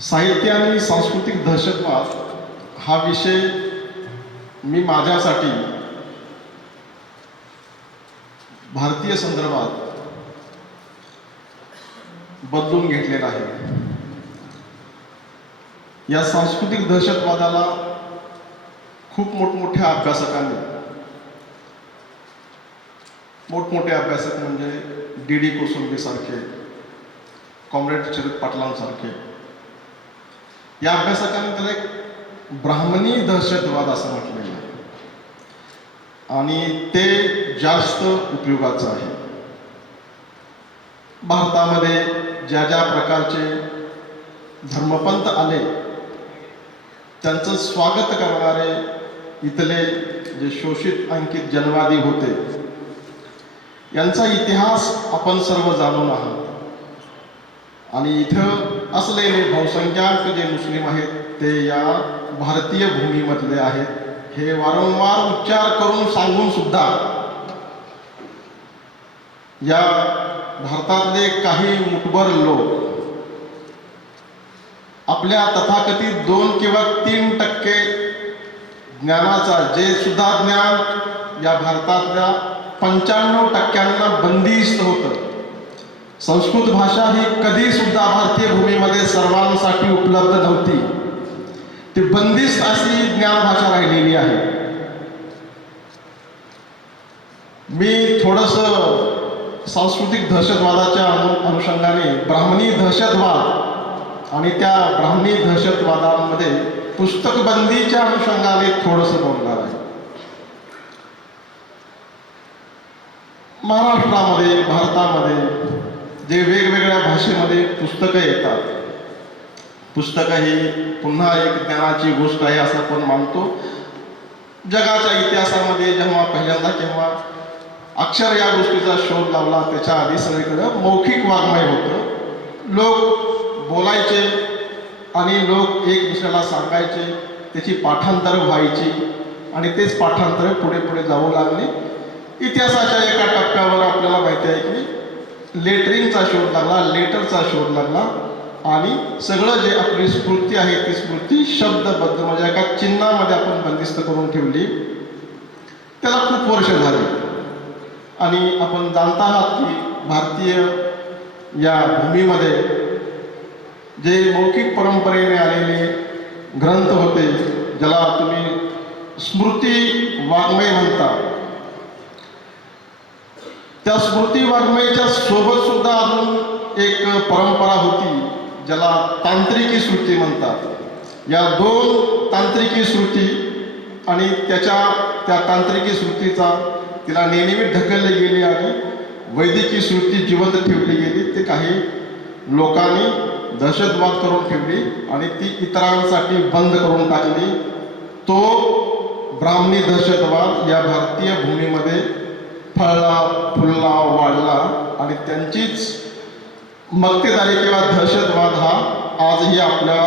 साहित्य आणि सांस्कृतिक दहशतवाद हा विषय मी माझ्यासाठी भारतीय संदर्भात बदलून घेतलेला आहे. या सांस्कृतिक दहशतवादाला खूप मोठमोठ्या अभ्यासकांनी मोठमोठे अभ्यासक म्हणजे डी डी कोसुंबीसारखे कॉम्रेड शरद पाटलांसारखे या अभ्यासकांनी त्याला एक ब्राह्मणी दहशतवाद असं म्हटलेलं आहे. आणि ते जास्त उपयोगाचं आहे. भारतामध्ये ज्या ज्या प्रकारचे धर्मपंथ आले त्यांचं स्वागत करणारे इथले जे शोषित अंकित जनवादी होते यांचा इतिहास आपण सर्व जाणून आहोत. आणि इथं असलेले बहुसंख्याक जे मुस्लिम आहेत ते या भारतीय भूमीमधले आहेत. हे वारंवार उच्चार करून सांगून सुद्धा या भारतातले काही मुठभर लोक आपल्या तथाकथित दोन किंवा तीन टक्के ज्ञानाचा जे सुद्धा ज्ञान या भारतातल्या पंच्याण्णव टक्क्यांना बंदिस्त होतं. संस्कृत भाषा ही कधी सुद्धा भारतीय भूमीमध्ये सर्वांसाठी उपलब्ध नव्हती. ती बंदिस्त अशी ज्ञान भाषा राहिलेली आहे. मी थोडस सांस्कृतिक दहशतवादाच्या अनु अनुषंगाने ब्राह्मणी दहशतवाद आणि त्या ब्राह्मणी दहशतवादामध्ये पुस्तकबंदीच्या अनुषंगाने थोडस बोलणार आहे. महाराष्ट्रामध्ये भारतामध्ये जे वेगवेगळ्या भाषेमध्ये पुस्तकं येतात. पुस्तकं ही पुन्हा एक ज्ञानाची गोष्ट आहे असं आपण मानतो. जगाच्या इतिहासामध्ये जेव्हा पहिल्यांदा जेव्हा अक्षर या गोष्टीचा शोध लावला त्याच्या आधी सगळीकडं मौखिक वाङ्मय होतं. लोक बोलायचे आणि लोक एक दुसऱ्याला सांगायचे त्याची पाठांतर व्हायची आणि तेच पाठांतर पुढे पुढे जाऊ लागले. इतिहासाच्या एका टप्प्यावर आपल्याला माहिती आहे की लेटरिंगचा शोध लागला लेटरचा शोध लागला. आणि सगळं जे आपली स्मृती आहे ती स्मृती शब्दबद्ध म्हणजे एका चिन्हामध्ये आपण बंदिस्त करून ठेवली. त्याला खूप वर्ष झाले. आणि आपण जाणता आहात की भारतीय या भूमीमध्ये जे मौखिक परंपरेने आलेले ग्रंथ होते ज्याला तुम्ही स्मृती वाङ्मय म्हणता त्या स्मृती वाङ्मयच्या सोबत सुद्धा अजून एक परंपरा होती ज्याला तांत्रिकी श्रुती म्हणतात. या दोन तांत्रिकी श्रुती आणि त्याच्या त्या तांत्रिकी श्रुतीचा तिला नेहमी ढकलली गेली आणि वैदिकी श्रुती जिवंत ठेवली गेली. ते काही लोकांनी दहशतवाद करून ठेवली आणि ती इतरांसाठी बंद करून टाकली. तो ब्राह्मणी दहशतवाद या भारतीय भूमीमध्ये फळला फुलला वाढला आणि त्यांचीच मक्तेदारी किंवा दहशतवाद हा आजही आपल्या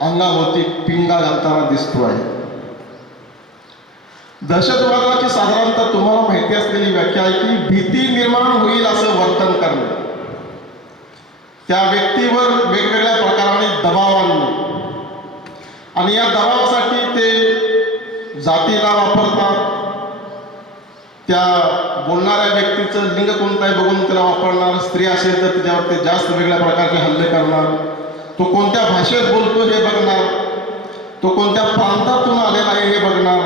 अंगाभोवती पिंगा घालताना दिसतो आहे. दहशतवादाची साधारणतः तुम्हाला माहिती असलेली व्याख्या आहे की भीती निर्माण होईल असं वर्तन करणे. त्या व्यक्तीवर वेगवेगळ्या प्रकाराने दबाव आणणे. आणि या दबावासाठी ते जातीला वापरतात. त्या बोलणाऱ्या व्यक्तीचं लिंग कोणतं आहे बघून त्याला वापरणार स्त्री असेल तर त्याच्यावर ते जास्त वेगळ्या प्रकारचे हल्ले करणार. तो कोणत्या भाषेत बोलतो हे बघणार. तो कोणत्या प्रांतातून आलेला आहे हे बघणार.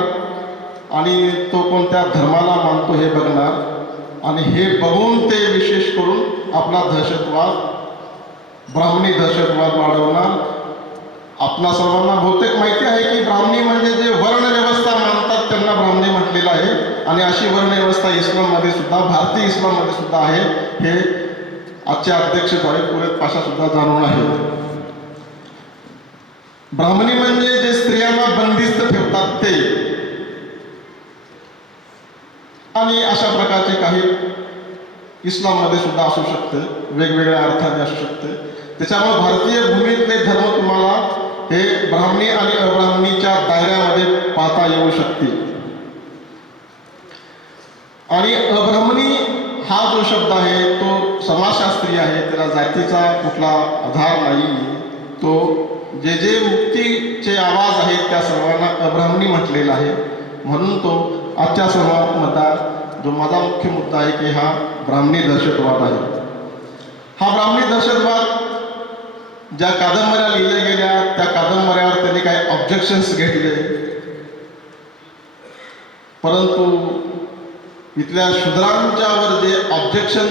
आणि तो कोणत्या धर्माला मानतो हे बघणार. आणि हे बघून ते विशेष करून आपला दहशतवाद ब्राह्मणी दहशतवाद वाढवणार. आपणा सर्वांना बहुतेक माहिती आहे की ब्राह्मणी म्हणजे जे वर्ण व्यवस्था मानतात त्यांना ब्राह्मणी म्हटलेलं आहे आणि अशी वर्णव्यवस्था इस्लाममध्ये सुद्धा भारतीय इस्लाममध्ये सुद्धा आहे. हे आजचे अध्यक्षद्वारे पुरेत पाशा सुद्धा जाणून आहे. ब्राह्मणी म्हणजे जे स्त्रियांना बंदिस्त ठेवतात ते. आणि अशा प्रकारचे काही इस्लाममध्ये सुद्धा असू शकते वेगवेगळ्या अर्थाने असू शकते. त्याच्यामुळे भारतीय भूमीतले धर्म तुम्हाला हे ब्राह्मणी आणि अब्राह्मणीच्या दायऱ्यामध्ये पाहता येऊ शकते आणि अब्राह्मणी हा जो शब्द आहे तो समाजशास्त्रीय आहे त्याला जातीचा कुठला आधार नाही. तो जे जे मुक्तीचे आवाज आहेत त्या सर्वांना अब्राह्मणी म्हटलेला आहे. म्हणून तो आजच्या संवादामधला जो माझा मुख्य मुद्दा आहे की हा ब्राह्मणी दहशतवाद आहे. हा ब्राह्मणी दहशतवाद ज्या कादंबऱ्या लिहिल्या गेल्या त्या कादंबऱ्यावर त्यांनी काही ऑब्जेक्शन्स घेतले. परंतु इथल्या शूद्रांच्यावर जे ऑब्जेक्शन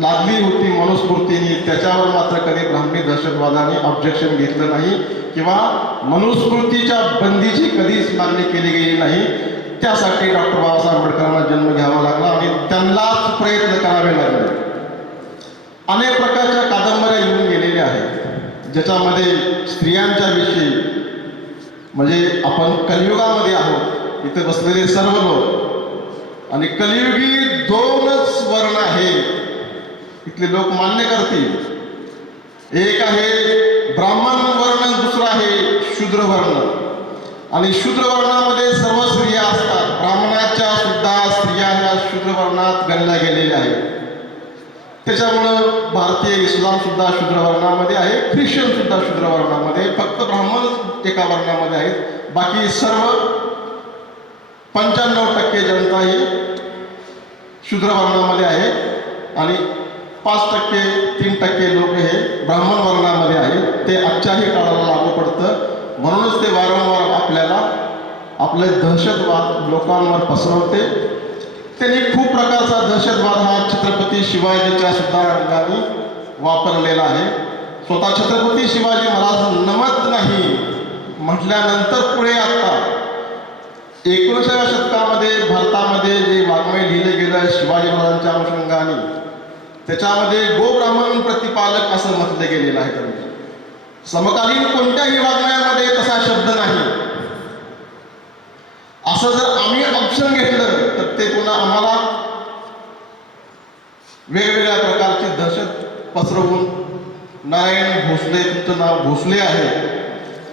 लागली होती मनुस्मृतीने त्याच्यावर मात्र कधी ब्राह्मणी दहशतवादाने ऑब्जेक्शन घेतलं नाही किंवा मनुस्मृतीच्या बंदीची कधीच मागणी केली गेली नाही. त्यासाठी डॉक्टर बाबासाहेब आंबेडकरांना जन्म घ्यावा लागला आणि त्यांनाच प्रयत्न करावे लागले. अनेक प्रकारच्या कादंबऱ्या येऊन गेलेल्या आहेत. ज्याच्यामध्ये स्त्रियांच्या विषयी म्हणजे आपण कलियुगामध्ये आहोत इथे बसलेले सर्व लोक आणि कलियुगी दोनच वर्ण आहे इथले लोक मान्य करतील. एक आहे ब्राह्मण वर्ण दुसरा आहे शूद्र वर्ण. आणि शूद्र वर्णामध्ये सर्व स्त्रिया असतात. ब्राह्मणाच्या सुद्धा स्त्रिया ह्या शूद्र वर्णात गणल्या गेलेल्या आहेत. त्याच्यामुळं भारतीय इस्लाम सुद्धा शूद्र वर्णामध्ये आहे. ख्रिश्चन सुद्धा शूद्र वर्णामध्ये फक्त ब्राह्मण एका वर्णामध्ये आहेत. बाकी सर्व पंच्याण्णव टक्के जनता ही शूद्र वर्णामध्ये आहे आणि पाच टक्के तीन टक्के लोक हे ब्राह्मण वर्णामध्ये आहेत ते आजच्याही काळाला लागू पडतं. म्हणूनच ते वारंवार आपल्याला आपले दहशतवाद लोकांवर पसरवते. त्यांनी खूप प्रकारचा दहशतवाद हा छत्रपती शिवाजीच्या सुद्धा रंगाने वापरलेला आहे. स्वतः छत्रपती शिवाजी महाराज नमत नाही म्हटल्यानंतर पुढे आता एकोणीसाव्या शतकामध्ये भारतामध्ये जे वाङ्मय लिहिलं गेलं शिवाजी महाराजांच्या अनुषंगाने त्याच्यामध्ये गोब्राह्मण प्रतिपालक असं म्हटलं गेलेलं आहे त्यांनी. समकालीन कोणत्याही वाङ्मयामध्ये तसा शब्द नाही. असं जर आम्ही ऑप्शन घेतलं तर ते पुन्हा आम्हाला वेगवेगळ्या प्रकारची दहशत पसरवून नारायण भोसले तुमचं नाव भोसले आहे.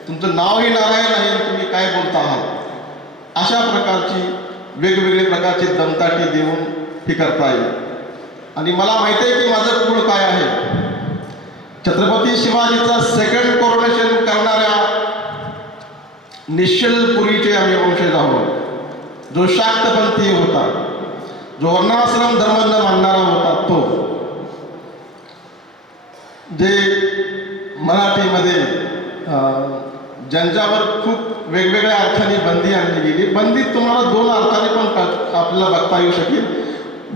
तुमचं नावही नारायण आहे तुम्ही काय बोलता आहात? अशा प्रकारची वेगवेगळे प्रकारची दमदाटी देऊन हे करता येईल. आणि मला माहिती आहे की माझं कुळ काय आहे? छत्रपती शिवाजीचा सेकंड कोरोनेशन करणाऱ्या निश्चलपुरीचे आम्ही वंशज आहोत. जो शाक्तपंथी होता जो वर्णाश्रम धर्म न मानणारा होता तो. जे मराठीमध्ये ज्यांच्यावर खूप वेगवेगळ्या अर्थाने बंदी आणली गेली. बंदी तुम्हाला दोन अर्थाने पण आपल्याला बघता येऊ शकेल.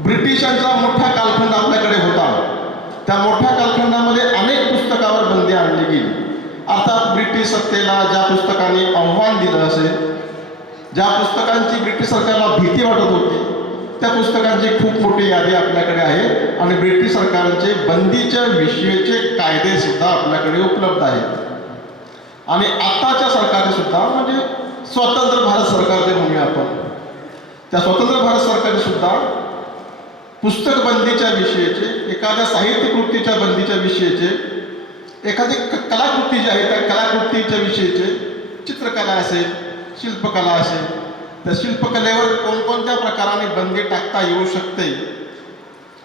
ब्रिटिशांचा मोठा कालखंड आपल्याकडे होता. त्या मोठ्या कालखंडामध्ये अनेक पुस्तकावर बंदी आणली गेली. अर्थात ब्रिटिश सत्तेला ज्या पुस्तकाने आव्हान दिलं असेल ज्या पुस्तकांची ब्रिटिश सरकारला भीती वाटत होती त्या पुस्तकांची खूप मोठी यादी आपल्याकडे आहे आणि ब्रिटिश सरकारचे बंदीच्या विषयीचे कायदे सुद्धा आपल्याकडे उपलब्ध आहेत. आणि आत्ताच्या सरकारने सुद्धा म्हणजे स्वतंत्र भारत सरकारने म्हणूया आपण. त्या स्वतंत्र भारत सरकारने सुद्धा पुस्तक बंदीच्या विषयीचे एखाद्या साहित्य कृतीच्या बंदीच्या विषयीचे एखादी क- कलाकृती जी आहे त्या कलाकृतीच्या विषयीचे चित्रकला असेल शिल्पकला असेल त्या शिल्पकलेवर कोणकोणत्या प्रकाराने बंदी टाकता येऊ शकते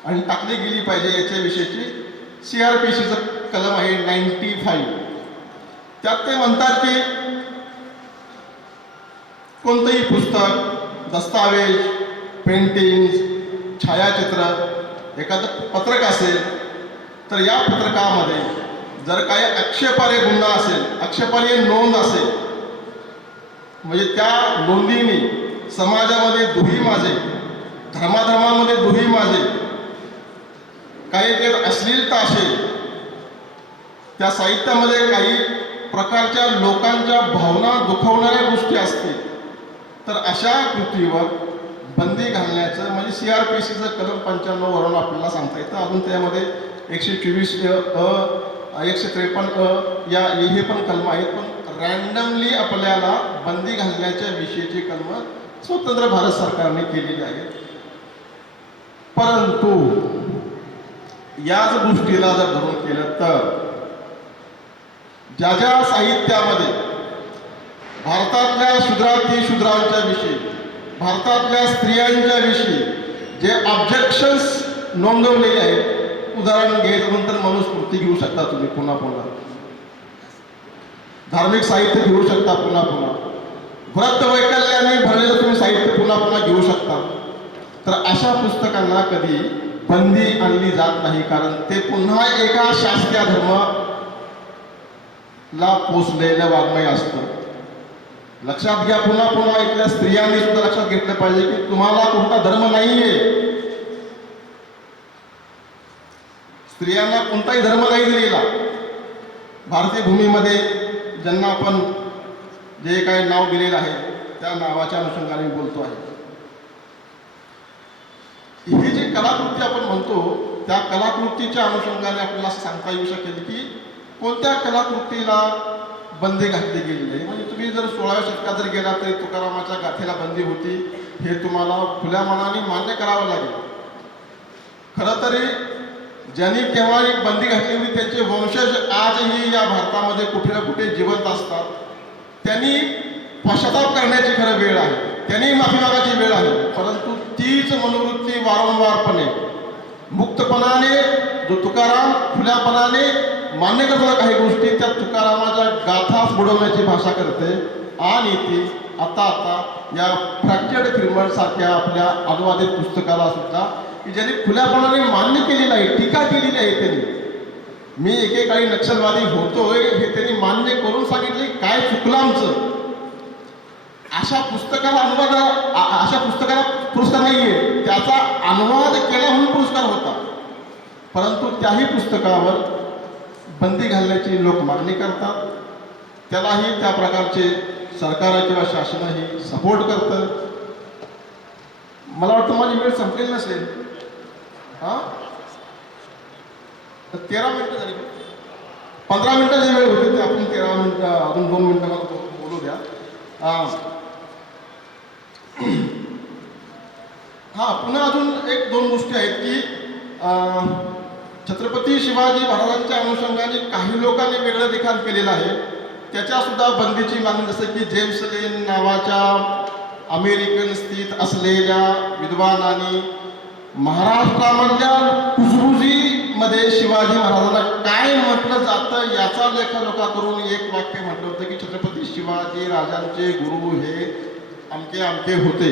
आणि टाकली गेली पाहिजे याच्याविषयीची सी आर पी सीचं कलम आहे नाईन्टी फाईव्ह त्यात ते म्हणतात की कोणतंही पुस्तक दस्तावेज पेंटिंग छायाचित्र एखादं पत्रक असेल तर या पत्रकामध्ये जर काही आक्षेपार्ह गुन्हा असेल आक्षेपार्ह नोंद असेल म्हणजे त्या नोंदीने समाजामध्ये दुही माझे धर्माधर्मामध्ये दुही माझे काही ते अश्लीलता असेल त्या साहित्यामध्ये काही प्रकारच्या लोकांच्या भावना दुखवणाऱ्या गोष्टी असतील. तर अशा कृतीवर बंदी घालण्याचं म्हणजे सी आर पी सीचं कलम पंच्याण्णव वरून आपल्याला सांगता येतं. अजून त्यामध्ये एकशे चोवीस अ एकशे त्रेपन्न अ या हे पण कलम आहेत. पण रॅन्डमली आपल्याला बंदी घालण्याच्या विषयीची कलम स्वतंत्र भारत सरकारने केलेली आहेत. परंतु याच गोष्टीला जर धरून केलं तर ज्या ज्या साहित्यामध्ये भारतातल्या शुद्रांती शूद्रांच्या विषयी भारतातल्या स्त्रियांच्या विषयी जे ऑब्जेक्शन्स नोंदवलेले आहेत उदाहरण घेत नंतर मनुस्मृती घेऊ शकता तुम्ही पुन्हा पुन्हा. धार्मिक साहित्य घेऊ शकता पुन्हा पुन्हा. व्रत वैकल्याने भरलेलं तुम्ही साहित्य पुन्हा पुन्हा घेऊ शकता. तर अशा पुस्तकांना कधी बंदी आणली जात नाही कारण ते पुन्हा एका शासकीय धर्म ला पोचलेलं वाङ्मय असतं. लक्षात घ्या पुन्हा पुन्हा इथल्या स्त्रियांनी सुद्धा लक्षात घेतलं पाहिजे की तुम्हाला कोणता धर्म नाहीये. स्त्रियांना कोणताही धर्म नाही दिलेला. भारतीय भूमीमध्ये ज्यांना आपण जे काही नाव दिलेलं आहे त्या नावाच्या अनुषंगाने बोलतो आहे. ही जी कलाकृती आपण म्हणतो त्या कलाकृतीच्या अनुषंगाने आपल्याला सांगता येऊ शकेल की कोणत्या कलाकृतीला बंदी घातली गेली नाही म्हणजे तुम्ही जर सोळाव्या शतकात जर गेला तरी तुकारामाच्या गाथेला बंदी होती. हे तुम्हाला खुल्या मनाने मान्य करावं लागेल. खरं तरी ज्यांनी केव्हा एक बंदी घातली होती त्यांचे वंशज आजही या भारतामध्ये कुठे ना कुठे जिवंत असतात. त्यांनी पश्चाताप करण्याची खरं वेळ आहे. त्यांनी माफी मागायची वेळ आहे. परंतु तीच मनोवृत्ती वारंवारपणे मुक्तपणाने जो तुकाराम खुल्यापणाने मान्य करताना काही गोष्टी त्या तुकारामाच्या गाथा बुडवण्याची भाषा करते. आणि ती आता आता या फ्रॅक्चर्ड क्रिमल सारख्या आपल्या अनुवादित पुस्तकाला सुद्धा की ज्यांनी खुल्यापणाने मान्य केलेलं आहे टीका केलेली आहे त्यांनी. मी एकेकाळी नक्षलवादी होतोय हे त्यांनी मान्य करून सांगितले काय चुकलं आमचं? अशा पुस्तकाला अनुवाद आ- अशा पुस्तकाला पुरस्कार नाहीये. त्याचा अनुवाद केला म्हणून पुरस्कार होता. परंतु त्याही पुस्तकावर बंदी घालण्याची लोक मागणी करतात. त्यालाही त्या प्रकारचे सरकार किंवा शासनही सपोर्ट करतं. मला वाटतं माझी वेळ संपलेली नसेल. हा? तर तेरा मिनिटं झाली. पंधरा मिनटाची वेळ होती ते आपण तेरा मिनिटं अजून दोन मिनिटं मला बोलू द्या. हा. हा पुन्हा अजून एक दोन गोष्टी आहेत की छत्रपती शिवाजी महाराजांच्या अनुषंगाने काही लोकांनी वेगळं लिखाण केलेलं आहे. त्याच्यासुद्धा बंदीची मागणी जसं की जेम्स लेन नावाच्या अमेरिकन स्थित असलेल्या विद्वानाने महाराष्ट्रामधल्या कुजबुजीमध्ये शिवाजी महाराजांना काय म्हटलं जातं याचा लेखाजोखा करून एक वाक्य म्हटलं होतं की छत्रपती शिवाजी राजांचे गुरु हे अमके अमके होते.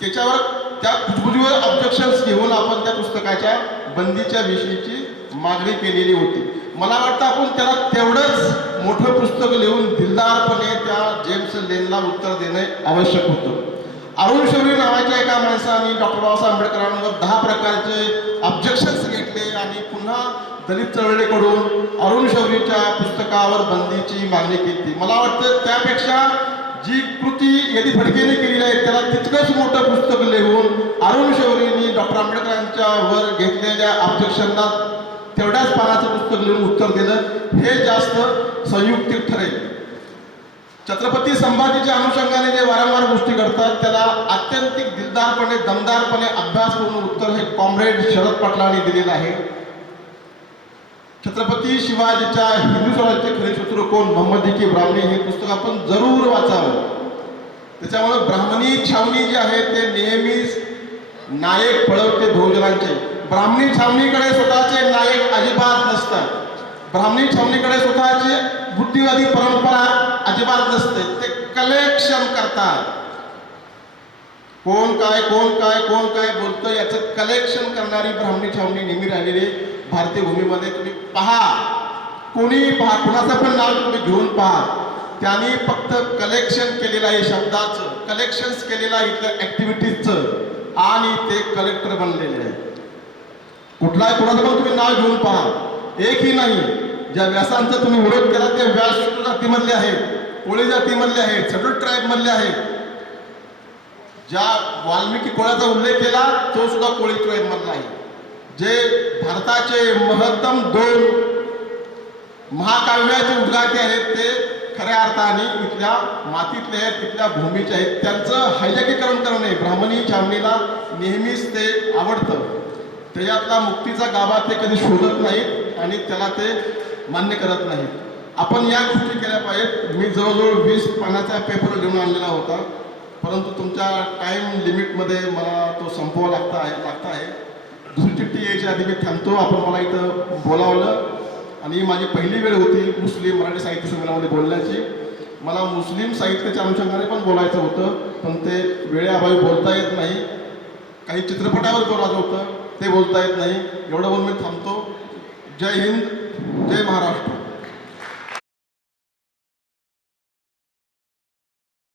त्याच्यावर त्या कुजबुजीवर ऑब्जेक्शन्स घेऊन आपण त्या पुस्तकाच्या बंदीच्या विषयीची मागणी केलेली होती. मला वाटतं आपण त्याला तेवढंच मोठं पुस्तक लिहून दिलदारपणे त्या जेम्स लेनला उत्तर देणे आवश्यक होतं. अरुण शौरी नावाच्या एका माणसाने डॉक्टर बाबासाहेब आंबेडकरांवर दहा प्रकारचे ऑब्जेक्शन्स घेतले आणि पुन्हा दलित चळवळीकडून अरुण शौरीच्या पुस्तकावर बंदीची मागणी केली. मला वाटतं त्यापेक्षा जी कृती यदी फडकेने केलेली आहे त्याला तितकंच मोठं पुस्तक लिहून अरुण शौरींनी डॉक्टर आंबेडकरांच्या वर घेतलेल्या ऑब्जेक्शनला तेवढ्याच पानाचं पुस्तक लिहून उत्तर दिलं. हे जास्त संयुक्तिक ठरेल. छत्रपती संभाजीच्या अनुषंगाने जे वारंवार गोष्टी घडतात त्याला अत्यंतिक दिलदारपणे दमदारपणे अभ्यास करून उत्तर हे कॉम्रेड शरद पाटलांनी दिलेलं आहे. छत्रपती शिवाजीच्या हिंदू स्वराज्याचे खरे शत्रू कोण? मोहम्मदी की ब्राह्मणी हे पुस्तक आपण जरूर वाचावं. त्याच्यामुळे ब्राह्मणी छावणी जी आहे ते नेहमीच नायक फळवते बहुजनांचे. ब्राह्मणी छावणीकडे स्वतःचे नायक अजिबात नसतात. ब्राह्मणी छावणीकडे स्वतःची बुद्धिवादी परंपरा अजिबात नसते. ते कलेक्शन करतात. कोण काय कोण काय कोण काय बोलतं याचं कलेक्शन करणारी ब्राह्मणी छावणी नेहमी राहिलेली भारतीय भूमीमध्ये तुम्ही पहा. कोणी पहा कुणाचं पण नाव तुम्ही घेऊन पहा. त्यांनी फक्त कलेक्शन केलेलं आहे शब्दाचं. कलेक्शन्स केलेलं आहे इथल्या ऍक्टिव्हिटीजचं आणि ते कलेक्टर बनलेले आहे कुठलाही कुणाचं पण तुम्ही नाव घेऊन पहा. एकही नाही. ज्या व्यासांचा तुम्ही विरोध केला ते व्यास जातीमधले आहेत. कोळी जातीमधले आहेत. शेड्यूल ट्राईब मधले आहेत. ज्या वाल्मिकी कोळ्याचा उल्लेख केला तो सुद्धा कोळी ट्राईब आहे. जे भारताचे महत्तम दोन महाकाव्याचे उद्गाते आहेत ते खऱ्या अर्थाने इथल्या मातीतले आहेत तिथल्या भूमीचे आहेत. त्यांचं हायजकीकरण करणे ब्राह्मणी छावणीला नेहमीच ते आवडतं. त्याच्यातला मुक्तीचा गाभा ते कधी शोधत नाहीत आणि त्याला ते मान्य करत नाहीत. आपण या गोष्टी केल्या पाहिजेत. मी जवळजवळ वीस पानाचा पेपर घेऊन आणलेला होता. परंतु तुमच्या टाईम लिमिटमध्ये मला तो संपवा लागता आहे लागता आहे. दुसरी चिठ्ठी यायच्या आधी मी थांबतो. आपण मला इथं बोलावलं. आणि माझी पहिली वेळ होती मुस्लिम मराठी साहित्य संमेलनामध्ये बोलण्याची. मला मुस्लिम साहित्याच्या अनुषंगाने पण बोलायचं होतं पण ते वेळेअभावी बोलता येत नाही. काही चित्रपटावर बोलायचं होतं ते बोलता येत नाही. एवढं बोलून मी थांबतो. जय हिंद जय महाराष्ट्र.